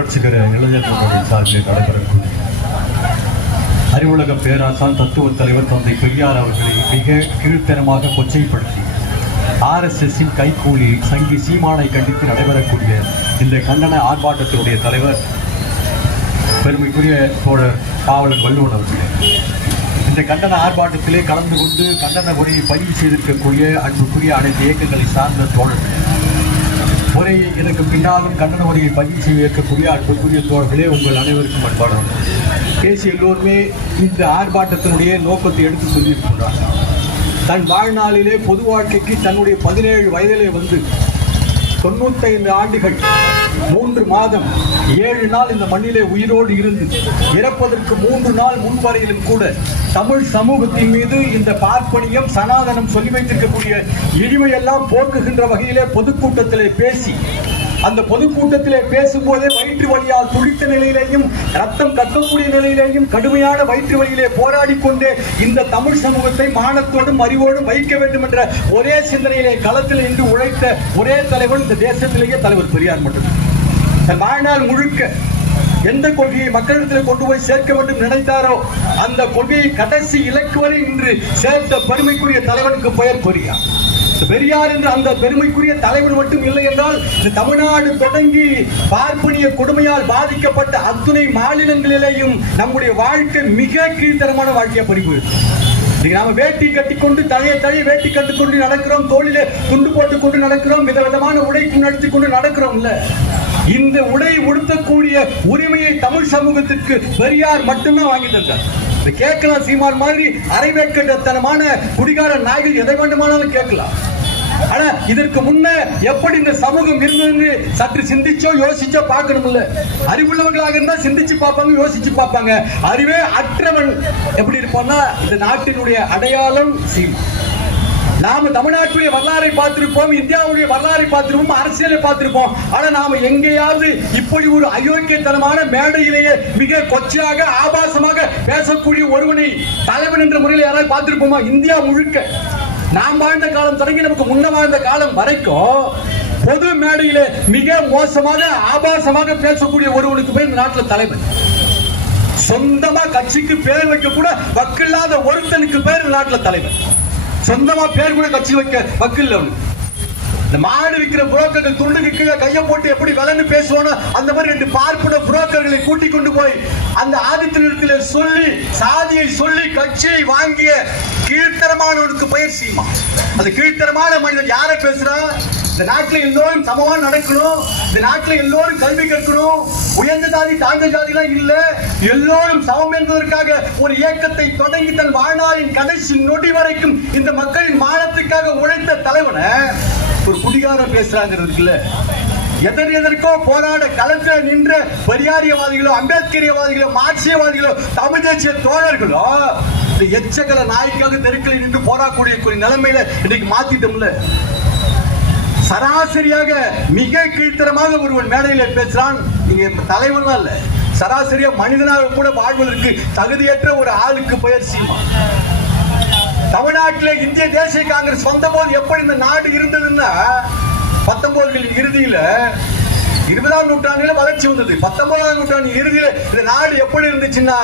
புரட்சிகர இளைஞர் முன்னணி சார்பில் நடைபெறக்கூடிய அறிவுலக பேராசான் தத்துவ தலைவர் தந்தை பெரியார் அவர்களை மிக கீழ்த்தனமாக கொச்சைப்படுத்தி ஆர்எஸ்எஸ்ஸின் கைகூலி சங்கி சீமானை கண்டித்து நடைபெறக்கூடிய இந்த கண்டன ஆர்ப்பாட்டத்தினுடைய தலைவர் பெருமைக்குரிய தோழர் காவலர் வல்லுவன் அவர்களே. இந்த கண்டன ஆர்ப்பாட்டத்திலே கலந்து கொண்டு கண்டன உரையை பதிவு செய்திருக்கக்கூடிய அன்புக்குரிய அனைத்து இயக்கங்களை சார்ந்த தோழர்கள் உரை எனக்கு பின்னாலும் கண்டன உரையை பதிவு செய்ய இருக்கக்கூடிய அன்புக்குரிய தோழர்களே உங்கள் அனைவருக்கும் அன்பான வணக்கம். பேசிய எல்லோருமே இந்த ஆர்ப்பாட்டத்தினுடைய நோக்கத்தை எடுத்து சொல்லியிருக்கிறார் தன் வாழ்நாளிலே பொது வாழ்க்கைக்கு தன்னுடைய பதினேழு வயதிலே வந்து தொண்ணூத்தைந்து ஆண்டுகள் மூன்று மாதம் ஏழு நாள் இந்த மண்ணிலே உயிரோடு இருந்து இறப்பதற்கு மூன்று நாள் முன்வரையிலும் கூட தமிழ் சமூகத்தின் மீது இந்த பார்ப்பனியம் சனாதனம் சொல்லி வைத்திருக்கக்கூடிய இழிவையெல்லாம் போக்குகின்ற வகையிலே பொதுக்கூட்டத்திலே பேசி அந்த பொதுக்கூட்டத்திலே பேசும்போதே வயிற்று வழியால் துடித்த நிலையிலேயும் ரத்தம் கட்டக்கூடிய நிலையிலேயும் கடுமையான வயிற்று வழியிலே போராடி கொண்டே இந்த தமிழ் சமூகத்தை மானத்தோடும் அறிவோடும் வைக்க வேண்டும் என்ற ஒரே சிந்தனையிலே களத்தில் இன்று உழைத்த ஒரே தலைவர் இந்த தேசத்திலேயே தலைவர் பெரியார் மட்டும் தன் வாழ்நாள் முழுக்க எந்த கொள்கையை மக்களிடத்தில் கொண்டு போய் சேர்க்க வேண்டும் நினைத்தாரோ அந்த கொள்கையை கடைசி இலக்கு வரை இன்று சேர்த்த பெருமைக்குரிய தலைவனுக்கு பெயர் பெரியார் பெரியார் என்று அந்த பெருமைக்குரிய தலைவர் மட்டும் இல்லை என்றால் இந்த தமிழ்நாடு தொடங்கி பார்ப்பனிய கொடுமையால் பாதிக்கப்பட்ட அத்துணை மாநிலங்களிலேயும் நம்முடைய வாழ்க்கை மிக கீழ்த்தரமான வாழ்க்கையை பறிப்பு நாம வேட்டி கட்டிக்கொண்டு தலையை தலையை வேட்டி கட்டிக்கொண்டு நடக்கிறோம் தோளிலே துண்டு போட்டுக் கொண்டு நடக்கிறோம் விதவிதமான உடை நடத்தி கொண்டு நடக்கிறோம்ல. இந்த உடை உடுத்தக்கூடிய உரிமையை தமிழ் சமூகத்திற்கு பெரியார் மட்டும்தான் வாங்கி தந்தார். இந்த கேட்கலாம் சீமான் மாதிரி அரைவேக்கத்தனமான குடிகார நாய்கள் எதை வேண்டுமானாலும் கேட்கலாம். ஆனா இதற்கு முன்ன எப்படி இந்த சமூகம் இருந்ததுன்னு சற்று சிந்திச்சோ யோசிச்சோ பார்க்கணும்ல. அறிவுள்ளவர்களாக இருந்தா சிந்திச்சு பார்ப்பாங்க யோசிச்சு பார்ப்பாங்க. அறிவே அற்றவன். எப்படி இருப்பான்னா இந்த நாட்டினுடைய அடையாளம் சீமான். நாம தமிழ்நாட்டுடைய வரலாறை பார்த்திருப்போம் இந்தியாவுடைய வரலாறை பார்த்திருப்போம் அரசியலை பார்த்திருப்போம். ஆனா நாம எங்கேயாவது இப்படி ஒரு அயோக்கியத்தனமான மேடையிலேயே மிக கொச்சையாக ஆபாசமாக பேசக்கூடிய ஒருவனை தலைவன் என்ற முறையில் யாராவது பார்த்திருப்போமா? இந்தியா முழுக்க. நாம் வாழ்ந்த காலம் தொடங்கி நமக்கு முன்ன வாழ்ந்த காலம் வரைக்கும் பொது மேடையில மிக மோசமாக ஆபாசமாக பேசக்கூடிய ஒருவனுக்கு பேர் இந்த நாட்டில் தலைவன். சொந்தமா கட்சிக்கு பேர் வைக்க கூட வக்கில்லாத ஒருத்தனுக்கு பேர் இந்த நாட்டில் தலைவர் சொந்தமா பேர் கூட கட்சி வைக்க வக்கில்ல அவனுக்கு இந்த மாடு விற்கிற புரோக்கர்கள் துண்டுக்கு கீழே கையை போட்டு எப்படி விலன்னு பேசுவானோ அந்த மாதிரி ரெண்டு பார்ப்பன புரோக்கர்களை கூட்டி கொண்டு போய் அந்த ஆதித்திரத்திலே சொல்லி சாதியை சொல்லி கட்சியை வாங்கிய கீழ்த்தரமானவனுக்கு பயிர் சீமா. அந்த கீழ்த்தரமான மனிதன் யாரை பேசுறா? இந்த நாட்டில் எல்லோரும் சமமா நடக்கணும் இந்த நாட்டில் எல்லோரும் கல்வி கற்கணும் உயர்ந்த ஜாதி தாழ்ந்த ஜாதிலாம் இல்லை எல்லோரும் சமம் என்பதற்காக ஒரு இயக்கத்தை தொடங்கி தன் வாழ்நாளின் கடைசி நொடி வரைக்கும் இந்த மக்களின் மானத்துக்காக உழைத்த தலைவனை ஒரு குடிகார பேசுறாங்கிறது இருக்குல்ல? எதர் எதற்கோ போராட களத்தில் நின்ற பெரியாரியவாதிகளோ அம்பேத்கரியவாதிகளோ மார்க்சியவாதிகளோ தமிழ் தேசிய தோழர்களோ இந்த எச்சகல நாய்க்காக தெருக்களில் நின்று போராடக்கூடிய நிலைமையில இன்னைக்கு மாத்திட்டோம்ல? சராசரியாக மிக கீழ்த்தரமாக ஒருவன் மேடையில பேசுறான். நீங்க தலைவன்லாம் இல்ல. சராசரியா மனிதனாக கூட வாழ்வதற்கு தகுதியற்ற ஒரு ஆளுக்கு பயிற்சி தமிழ்நாட்டிலே இந்திய தேசிய காங்கிரஸ் வந்தபோது எப்படி இந்த நாடு இருந்ததுன்னா பத்தொன்பதுகளின் இறுதியில இருபதாம் நூற்றாண்டுல வளர்ச்சி வந்தது. பத்தொன்பதாம் நூற்றாண்டு இறுதியில இந்த நாடு எப்படி இருந்துச்சுன்னா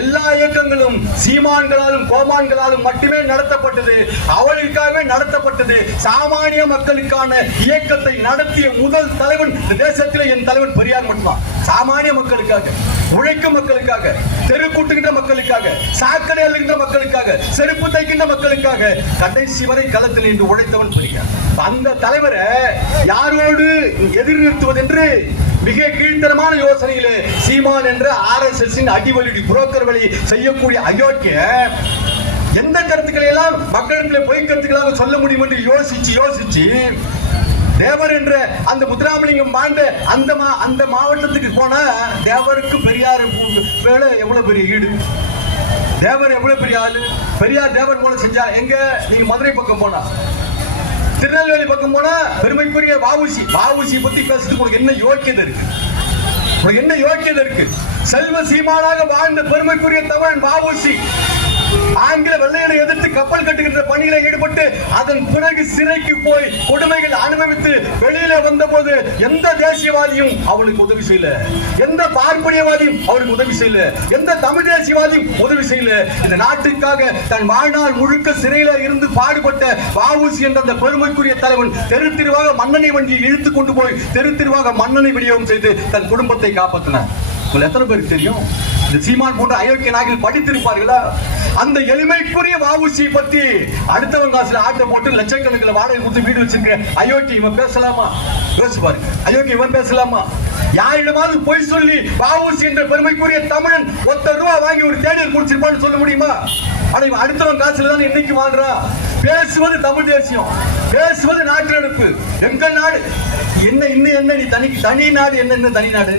எல்லா இயக்கங்களும் சீமான்களாலும் கோமான்களாலும் மட்டுமே நடத்தப்பட்டது. அவளுக்காகவே நடத்தப்பட்டது. சாமானிய மக்களுக்கான இயக்கத்தை நடத்திய முதல் தலைவன் இந்த தேசத்திலே என் தலைவன் பெரியார் மட்டும்தான். சாமானிய மக்களுக்காக. உழைக்கும் மக்களுக்காக தெரு கூட்டுகின்ற மக்களுக்காக சாக்கடை அழுகின்ற மக்களுக்காக செருப்பு தைக்கின்ற மக்களுக்காக கடைசி வரை களத்தில் நின்று உழைத்தவன் பெரியார் அந்த தலைவரை யாரோடு எதிர் நிறுத்துவது என்று மிக கீழ்த்தரமான யோசனையிலே சீமான் என்ற ஆர் எஸ் எஸ் புரோக்கர் வழி செய்யக்கூடிய அயோக்கிய எந்த கருத்துக்களை எல்லாம் மக்களிடத்தில் பொய் கருத்துக்களாக சொல்ல முடியும் என்று யோசிச்சு யோசிச்சு தேவர் என்ற அந்த முத்துராமலிங்கம் வாழ்ந்த அந்த மா அந்த மாவட்டத்துக்கு போன தேவருக்கு பெரியார் வேலை எவ்வளவு பெரிய ஈடு? தேவர் எவ்வளவு பெரிய ஆளு? பெரியார் தேவர் போல செஞ்சா எங்க? நீங்க மதுரை பக்கம் போனா. திருநெல்வேலி பக்கம் போனா பெருமைக்குரிய வாவுசி. வாவுசி பத்தி பேசுறதுக்கு உனக்கு என்ன யோக்கியதை இருக்கு? உனக்கு என்ன யோக்கியதை இருக்கு? செல்வ சீமானாக வாழ்ந்த பெருமைக்குரிய தமிழன் வாவுசி. ஆங்கில வெள்ளையனை எதிர்த்து கப்பல் கட்டுகின்ற பணிகளை ஈடுபட்டு அதன் பிறகு சிறைக்கு போய் கொடுமைகள் அனுபவித்து வெளியில வந்தபோது எந்த தேசியவாதியும் அவனுக்கு உதவி செய்யல. எந்த பார்ப்பனியவாதியும் அவனுக்கு உதவி செய்யல. எந்த தமிழ் தேசியவாதியும் உதவி செய்யல. இந்த நாட்டுக்காக தன் வாழ்நாள் முழுக்க சிறையில இருந்து பாடுபட்ட வாவூசி என்ற அந்த பெருமைக்குரிய தலைவன் தெரு திருவாக மன்னனை வண்டியை இழுத்து கொண்டு போய் தெரு திருவாக மன்னனை விநியோகம் செய்து தன் குடும்பத்தை காப்பாற்றினார் உங்களுக்கு எத்தனை பேருக்கு தெரியும்? இந்த சீமான் போன்ற அயோக்கிய நாய்கள் படித்திருப்பார்களா? அந்த எளிமைக்குரிய வாவுசியை பத்தி அடுத்தவங்க காசுல ஆட்டை போட்டு லட்சக்கணக்கில் வாடகை கொடுத்து வீடு வச்சிருக்க அயோக்கிய இவன் பேசலாமா? யோசிச்சு பாருங்க. அயோக்கிய இவன் பேசலாமா? யாரிடமாவது பொய் சொல்லி வாவுசி என்ற பெருமைக்குரிய தமிழன் ஒத்த ரூபா வாங்கி ஒரு தேடியல் குடிச்சிருப்பான்னு சொல்ல முடியுமா? ஆனா இவன் அடுத்தவன் காசுல தான் இன்னைக்கு வாழ்றான் பேசுவது தமிழ் தேசியம். பேசுவது நாட்டு எடுப்பு எங்கள் நாடு? என்ன இன்னும் என்ன நீ தனி தனி நாடு என்ன என்ன தனி நாடு?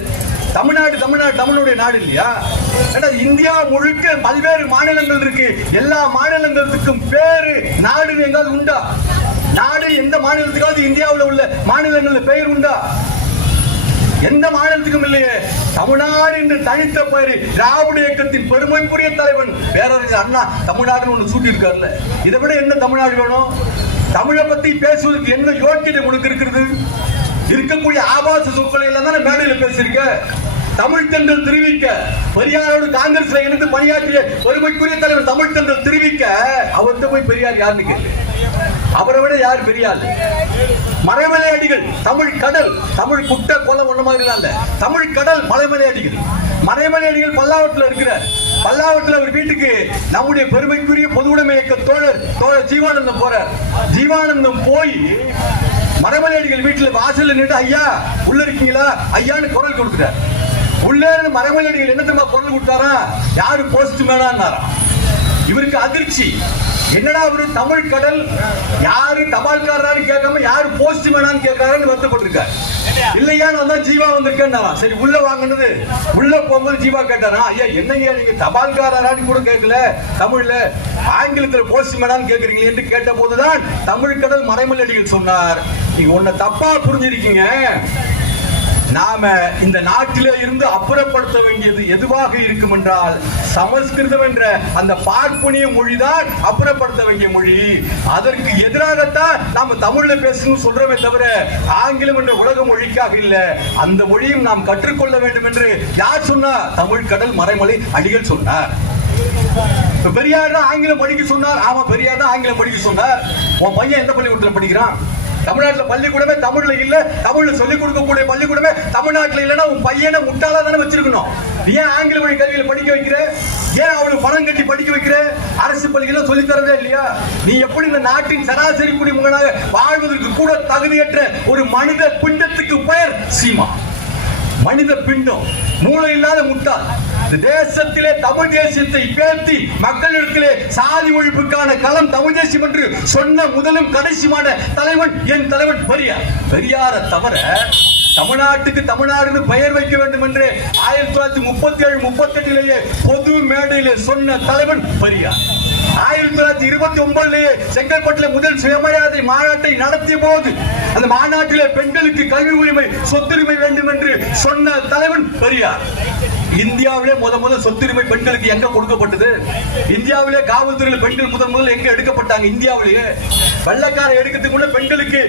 தமிழ்நாடு தமிழ்நாடு தமிழுடைய நாடு இல்லையா? ஏன்னா இந்தியா முழுக்க பல்வேறு மாநிலங்கள் இருக்கு. எல்லா மாநிலங்களுக்கும் பேரு நாடு எங்காவது உண்டா? நாடு எந்த மாநிலத்துக்காவது இந்தியாவில் உள்ள மாநிலங்களில் பெயர் உண்டா? எந்த மாநிலத்துக்கும் இல்லையே. தமிழ்நாடு என்று தனித்த பெயர் திராவிட இயக்கத்தின் பெருமைக்குரிய தலைவன் பேரறிஞர் அண்ணா தமிழ்நாடுன்னு ஒன்று சூட்டியிருக்காருல்ல. இதை விட என்ன தமிழ்நாடு வேணும்? தமிழை பத்தி பேசுவதற்கு என்ன யோக்கியதை உனக்கு இருக்கிறது இருக்கக்கூடிய ஆபாச சொற்களையில எல்லாம் தானே மேடையில் பேசியிருக்க? தமிழ் தென்றல் தெரிவிக்க பெரியாரோடு காங்கிரஸ்ல இணைந்து பணியாற்றிய பெருமைக்குரிய தலைவர் தமிழ் தென்றல் தெரிவிக்க அவர்கிட்ட போய் பெரியார் யாருன்னு கேட்டு அவரை விட யார் பெரியார்? மலைமலை அடிகள் தமிழ் கடல் தமிழ் குட்ட கொலை ஒண்ணு மாதிரி இல்ல. தமிழ் கடல் மலைமலை அடிகள் மலைமலை அடிகள் பல்லாவரத்துல இருக்கிறார் பல்லாவரத்துல ஒரு வீட்டுக்கு நம்முடைய பெருமைக்குரிய பொதுவுடைமை இயக்க தோழர் தோழர் ஜீவானந்தம் போறார். ஜீவானந்தம் போய் மரமலையடிகள் வீட்டில் வாசல் நின்று ஐயா உள்ள இருக்கீங்களா? ஐயான்னு குரல் கொடுக்குறார் உள்ளே இருந்து மரமலை என்ன தெரியுமா குரல் கொடுத்தாரா? யாரு போஸ்ட் மேனான்னாராம் இவருக்கு அதிர்ச்சி. என்னடா அவரு தமிழ் கடல் யாரு தபால்காரரான்னு கேட்காம யாரு போஸ்ட் மேனான்னு கேட்கறாருன்னு வருத்தப்பட்டிருக்காரு. இல்லையான்னு வந்தா ஜீவா வந்திருக்கேன்னா சரி உள்ள வாங்கினது. உள்ள போகும்போது ஜீவா கேட்டாரா ஐயா என்னங்க நீங்க தபால்காரரான்னு கூட கேட்கல. தமிழ்ல ஆங்கிலத்தில் போஸ்ட் மேனான்னு கேட்கறீங்களே என்று கேட்ட போதுதான் தமிழ் கடல் மறைமலடிகள் சொன்னார். நீங்க ஒன்ன தப்பா புரிஞ்சிருக்கீங்க. நாம இந்த நாட்டிலே இருந்து அப்புறப்படுத்த வேண்டியது எதுவாக இருக்கும் என்றால் சமஸ்கிருதம் என்ற அந்த பார்ப்புனிய மொழிதான் அப்புறப்படுத்த வேண்டிய மொழி. அதற்கு எதிராகத்தான் நாம தமிழ்ல பேசணும் சொல்றமே தவிர ஆங்கிலம் என்ற உலக மொழிக்காக இல்ல. அந்த மொழியும் நாம் கற்றுக்கொள்ள வேண்டும் என்று யார் சொன்னார் தமிழ் கடல் மறைமலை அடிகள் சொன்னார். பெரியார் தான் ஆங்கிலம் படிக்க சொன்னார். ஆமா பெரியார் தான் ஆங்கிலம் படிக்க சொன்னார். உன் பையன் எந்த பள்ளிக்கூடத்தில் படிக்கிறான்? தமிழ்நாட்டில் பள்ளிக்கூடமே தமிழ்ல இல்ல. தமிழ்ல சொல்லிக் கொடுக்கக்கூடிய பள்ளிக்கூடமே தமிழ்நாட்டில் இல்லைன்னா உன் பையனை முட்டாளா தானே வச்சிருக்கணும். ஏன் ஆங்கில மொழி கல்வியில் படிக்க வைக்கிற? ஏன் அவளுக்கு பணம் கட்டி படிக்க வைக்கிற? அரசு பள்ளிகள் சொல்லி தரதே இல்லையா? நீ எப்படி இந்த நாட்டின் சராசரி குடிமகனாக வாழ்வதற்கு கூட தகுதியற்ற ஒரு மனித பிண்டத்துக்கு பெயர்? சீமா. மனித பிண்டம் மூளை இல்லாத முட்டாள் தேசத்திலே தமிழ் தேசியத்தை பேர்த்தி மக்களிடத்திலே சாதி ஒழிப்புக்கான களம் தமிழ் தேசியம் என்று சொன்ன முதலும் கடைசியுமான தலைவன் என் தலைவன் பெரியார். பெரியாரை தவிர தமிழ்நாட்டுக்கு தமிழ்நாடுன்னு பெயர் வைக்க வேண்டும் என்று ஆயிரத்தி தொள்ளாயிரத்தி முப்பத்தி ஏழு முப்பத்தி எட்டிலேயே பொது மேடையிலே சொன்ன தலைவன் பெரியார். ஆயிரத்தி தொள்ளாயிரத்தி இருபத்தி ஒன்பதுலேயே செங்கல்பட்டுல முதல் சுயமரியாதை மாநாட்டை நடத்திய போது அந்த மாநாட்டிலே பெண்களுக்கு கல்வி உரிமை சொத்துரிமை வேண்டும் என்று சொன்ன தலைவன் பெரியார். இந்தியாவிலே முத முதல் சொத்துரிமை பெண்களுக்கு எங்க கொடுக்கப்பட்டது? இந்தியாவிலே காவல்துறையில் பெண்கள் முதன் முதல் எங்க எடுக்கப்பட்டாங்க? இந்தியாவிலேயே. வெள்ளக்கார எடுக்கிறதுக்குள்ள பெண்களுக்கு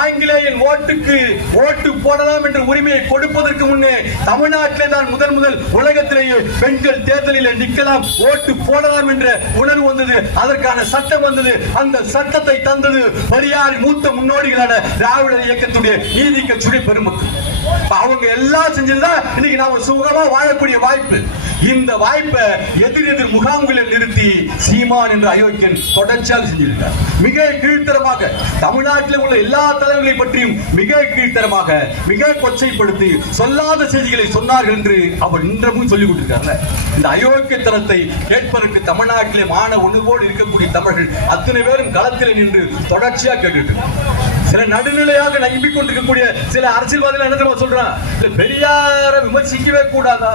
ஆங்கிலேயன் ஓட்டுக்கு ஓட்டு போடலாம் என்ற உரிமையை கொடுப்பதற்கு முன்னே தமிழ்நாட்டிலே தான் முதன் முதல் உலகத்திலேயே பெண்கள் தேர்தலில் நிற்கலாம் ஓட்டு போடலாம் என்ற உணர்வு வந்தது. அதற்கான சட்டம் வந்தது. அந்த சட்டத்தை தந்தது பெரியார் மூத்த முன்னோடிகளான திராவிடர் இயக்கத்துடைய நீதி கட்சியுடைய பெருமக்கள். அவங்க எல்லாம் செஞ்சிருந்தா இன்னைக்கு நாம சுகமா வாழக்கூடிய வாய்ப்பு. இந்த வாய்ப்பை எதிர் எதிர் முகாம்களில் நிறுத்தி சீமான் என்ற அயோக்கியன் தொடர்ச்சியாக செஞ்சிருக்கார். மிக கீழ்த்தரமாக தமிழ்நாட்டில் உள்ள எல்லா தலைவர்களை பற்றியும் மிக கீழ்த்தரமாக மிக கொச்சைப்படுத்தி சொல்லாத செய்திகளை சொன்னார்கள் என்று அவர் இன்றமும் சொல்லிக் கொடுத்திருக்கார்ல இந்த அயோக்கியத்தனத்தை கேட்பதற்கு தமிழ்நாட்டிலே மான போல் இருக்கக்கூடிய தமிழர்கள் அத்தனை பேரும் களத்தில் நின்று தொடர்ச்சியாக கேட்டுட்டு சில நடுநிலையாக நம்பிக் கொண்டிருக்கக்கூடிய சில அரசியல்வாதிகள் என்ன தெரியுமா சொல்றான்? பெரியார விமர்சிக்கவே கூடாதா?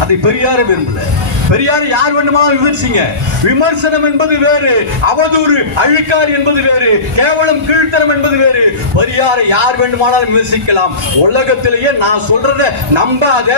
அதை பெரியார விரும்பல. பெரியார் யார் வேண்டுமானாலும் விமர்சிங்க. விமர்சனம் என்பது வேறு அவதூறு அழுக்காறு என்பது வேறு கேவலம் கீழ்த்தனம் என்பது வேறு. பெரியாரை யார் வேண்டுமானாலும் விமர்சிக்கலாம். உலகத்திலேயே நான் சொல்றத நம்பாத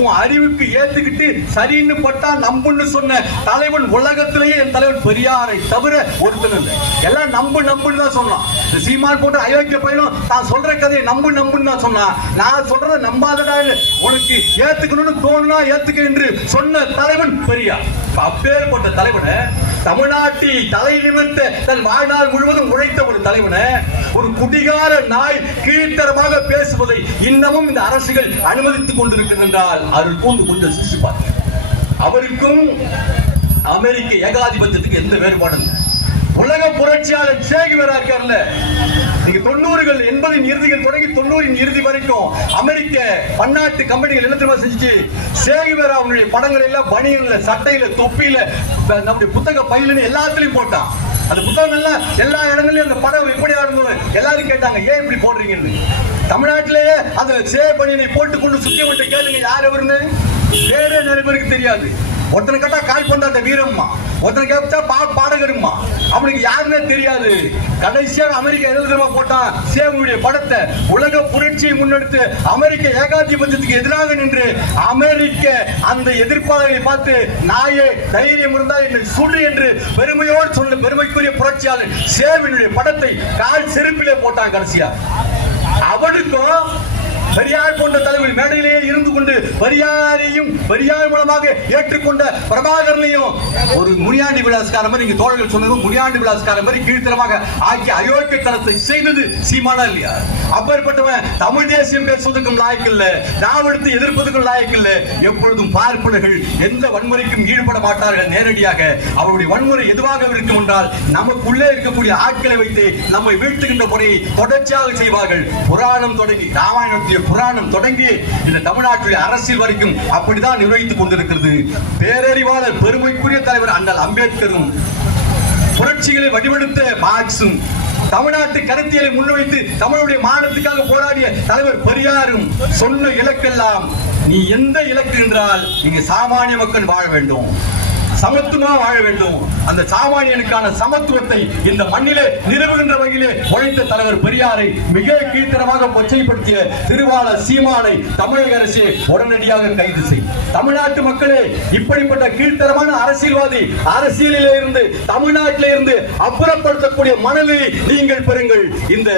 உன் அறிவுக்கு ஏத்துக்கிட்டு சரின்னு பட்டா நம்புன்னு சொன்ன தலைவன் உலகத்திலேயே என் தலைவன் பெரியாரை தவிர ஒருத்தன் இல்லை. எல்லாம் நம்பு நம்புன்னு தான் சொன்னான். சீமான் போட்டு அயோக்கிய பையனும் தான் சொல்ற கதையை நம்பு நம்புன்னு தான் சொன்னான். நான் சொல்றத நம்பாதடா உனக்கு ஏத்துக்கணும்னு தோணுனா ஏத்துக்க என்று சொன்ன தலைவன் பெரியார் அப்பேற்பட்ட தலைவனை தமிழ்நாட்டை தலை நிமிர்ந்த தன் வாழ்நாள் முழுவதும் உழைத்த ஒரு தலைவனை ஒரு குடிகார நாய் கீழ்த்தரமாக பேசுவதை இன்னமும் இந்த அரசுகள் அனுமதித்துக் கொண்டிருக்கின்றால் அருள் கூந்து கொஞ்சம் சிசிப்பார் அவருக்கும் அமெரிக்க ஏகாதிபத்தியத்துக்கு எந்த வேறுபாடும் இல்லை. உலக புரட்சியாளர் சேகுவரா இருக்கார்ல நீங்க தொண்ணூறுகள் எண்பதின் இறுதிகள் தொடங்கி தொண்ணூறின் இறுதி வரைக்கும் அமெரிக்க பன்னாட்டு கம்பெனிகள் என்ன தெரியுமா செஞ்சு சேகுவேரா அவனுடைய படங்கள் எல்லாம் பனியன்ல சட்டையில தொப்பியில நம்முடைய புத்தக பையில எல்லாத்துலயும் போட்டான். அந்த புத்தகங்கள்லாம் எல்லா இடங்களையும் அந்த படம் எப்படியா இருந்தது? எல்லாரும் கேட்டாங்க ஏன் இப்படி போடுறீங்கன்னு? தமிழ்நாட்டிலேயே அந்த சே பனியனை போட்டு கொண்டு சுத்தி விட்டு கேளுங்க யார் அவருன்னு? பேரே நிறைய பேருக்கு தெரியாது. ஒருத்தனை கேட்டா கால் பண்ணாத வீரம்மா. ஒருத்தனை கேட்டா பா பாடகருமா அவனுக்கு யாருன்னே தெரியாது. கடைசியாக அமெரிக்கா எது போட்டான் சேவனுடைய படத்தை. உலக புரட்சியை முன்னெடுத்து அமெரிக்க ஏகாதிபத்தியத்துக்கு எதிராக நின்று அமெரிக்க அந்த எதிர்ப்பாளர்களை பார்த்து நாயே தைரியம் இருந்தா என்னை சொல்லு என்று பெருமையோடு சொல்ல பெருமைக்குரிய புரட்சியாளர் சேவினுடைய படத்தை கால் செருப்பிலே போட்டான் கடைசியா. அவனுக்கும் பெரியார் போன்ற தலைவர் மேடையிலேயே இருந்து கொண்டு பெரியாரையும் பெரியார் மூலமாக ஏற்றுக்கொண்ட பிரபாகரனையும் ஒரு முனியாண்டி விலாஸ்கார மாதிரி நீங்க தோழர்கள் சொன்னதும் முனியாண்டி விலாஸ்கார மாதிரி கீழ்த்தரமாக ஆக்கிய தரத்தை செய்தது சீமானா இல்லையா? அப்பேற்பட்டவன் தமிழ் தேசியம் பேசுவதற்கும் லாயக்கு இல்ல திராவிடத்தை எதிர்ப்பதற்கும் லாயக்கு இல்ல எப்பொழுதும் பார்ப்பனர்கள் எந்த வன்முறைக்கும் ஈடுபட மாட்டார்கள் நேரடியாக அவருடைய வன்முறை எதுவாக இருக்கும் என்றால் நமக்குள்ளே இருக்கக்கூடிய ஆட்களை வைத்து நம்மை வீழ்த்துகின்ற முறையை தொடர்ச்சியாக செய்வார்கள். புராணம் தொடங்கி ராமாயணத்தையும் புராணம் தொடங்கி இந்த தமிழ்நாட்டுடைய அரசியல் வரைக்கும் அப்படிதான் நிர்வகித்துக் கொண்டிருக்கிறது. பேரறிவாளர் பெருமைக்குரிய தலைவர் அண்ணல் அம்பேத்கரும் புரட்சிகளை வடிவெடுத்த மார்க்சும் தமிழ்நாட்டு கருத்தியலை முன்வைத்து தமிழுடைய மானத்துக்காக போராடிய தலைவர் பெரியாரும் சொன்ன இலக்கெல்லாம் நீ எந்த இலக்கு என்றால் இங்கு சாமானிய மக்கள் வாழ வேண்டும். சமத்துவமா வாழ வேண்டும். அந்த சாமானியனுக்கான சமத்துவத்தை இந்த மண்ணிலே நிறுவுகின்ற வகையிலே உழைத்த தலைவர் பெரியாரை மிக கீழ்த்தரமாக கொச்சைப்படுத்திய திருவாளர் சீமானை தமிழக அரசு உடனடியாக கைது செய். தமிழ்நாட்டு மக்களே இப்படிப்பட்ட கீழ்த்தரமான அரசியல்வாதி அரசியலில் இருந்து தமிழ்நாட்டிலே இருந்து அப்புறப்படுத்தக்கூடிய மனநிலை நீங்கள் பெறுங்கள். இந்த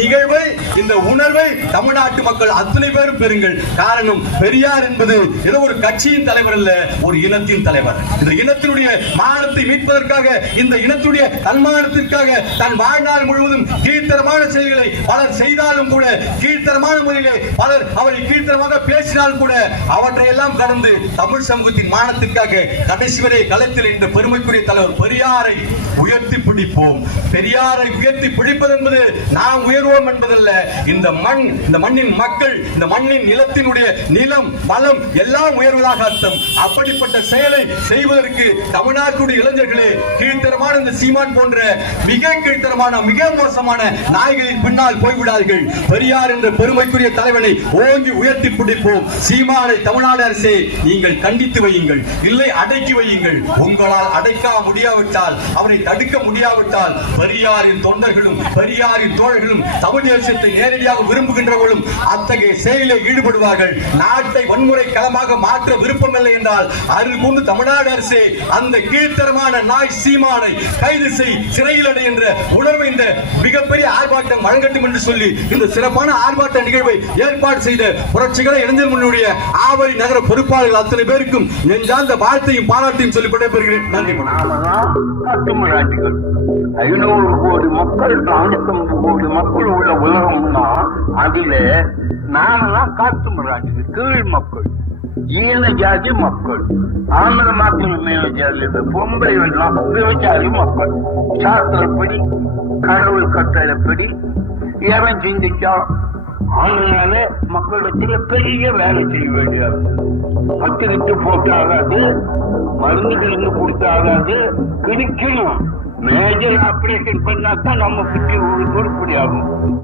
நிகழ்வை இந்த உணர்வை தமிழ்நாட்டு மக்கள் அத்தனை பேரும் பெறுங்கள். காரணம் பெரியார் என்பது ஏதோ ஒரு கட்சியின் தலைவர் அல்ல ஒரு இனத்தின் தலைவர். இந்த இனத்தினுடைய மானத்தை மீட்பதற்காக இந்த இனத்துடைய தன்மானத்திற்காக தன் வாழ்நாள் முழுவதும் கீழ்த்தரமான செயல்களை பலர் செய்தாலும் கூட கீழ்த்தரமான முறையிலே பலர் அவரை கீழ்த்தரமாக பேசினால் கூட அவற்றை எல்லாம் கடந்து தமிழ் சமூகத்தின் மானத்திற்காக கடைசி வரை களத்தில் என்ற பெருமைக்குரிய தலைவர் பெரியாரை உயர்த்தி பிடிப்போம். பெரியாரை உயர்த்தி பிடிப்பது என்பது நாம் உயர்வோம் என்பதல்ல. இந்த மண் இந்த மண்ணின் மக்கள் இந்த மண்ணின் நிலத்தினுடைய நிலம் பலம் எல்லாம் உயர்வதாக அர்த்தம். அப்படிப்பட்ட செயலை செய்வது செய்வதற்கு தமிழ்நாட்டுடைய இளைஞர்களே கீழ்த்தரமான இந்த சீமான் போன்ற மிக கீழ்த்தரமான மிக மோசமான நாய்களின் பின்னால் போய்விடார்கள் பெரியார் என்ற பெருமைக்குரிய தலைவனை ஓங்கி உயர்த்தி பிடிப்போம். சீமானை தமிழ்நாடு அரசே நீங்கள் கண்டித்து வையுங்கள். இல்லை அடக்கி வையுங்கள். உங்களால் அடைக்க முடியாவிட்டால் அவரை தடுக்க முடியாவிட்டால் பெரியாரின் தொண்டர்களும் பெரியாரின் தோழர்களும் தமிழ் தேசத்தை நேரடியாக விரும்புகின்றவர்களும் அத்தகைய செயலில் ஈடுபடுவார்கள். நாட்டை வன்முறை களமாக மாற்ற விருப்பமில்லை என்றால் அருள் கொண்டு தமிழ்நாடு அரசு அரசே அந்த கீழ்த்தரமான நாய் சீமானை கைது செய் சிறையில் என்ற உணர்வு இந்த மிகப்பெரிய ஆர்ப்பாட்டம் வழங்கட்டும் என்று சொல்லி இந்த சிறப்பான ஆர்ப்பாட்ட நிகழ்வை ஏற்பாடு செய்த புரட்சிகர இளைஞர் முன்னுடைய ஆவரி நகர பொறுப்பாளர்கள் அத்தனை பேருக்கும் நெஞ்சார்ந்த வாழ்த்தையும் பாராட்டையும் சொல்லி விடைபெறுகிறேன். நன்றி ஐநூறு கோடி மக்கள் நானூத்தி கோடி மக்கள் உள்ள உலகம்னா அதுல நாமெல்லாம் காட்டுமிராண்டிகள் கீழ் மக்கள். ஈன ஜாதி மக்கள். ஆந்திர மக்கள் மேல ஜாதி பொம்பளை எல்லாம் விவசாயி மக்கள். சாஸ்திரப்படி கடவுள் கட்டளைப்படி எவன் சிந்திச்சா அதனால மக்களிடத்துல பெரிய வேலை செய்ய வேண்டியது. பத்து கிட்டு போட்டு ஆகாது மருந்து கிழங்கு கொடுத்தாகாது ஆகாது மேஜர் ஆபரேஷன் பண்ணா தான் நம்ம சுற்றி உருப்படி ஆகும்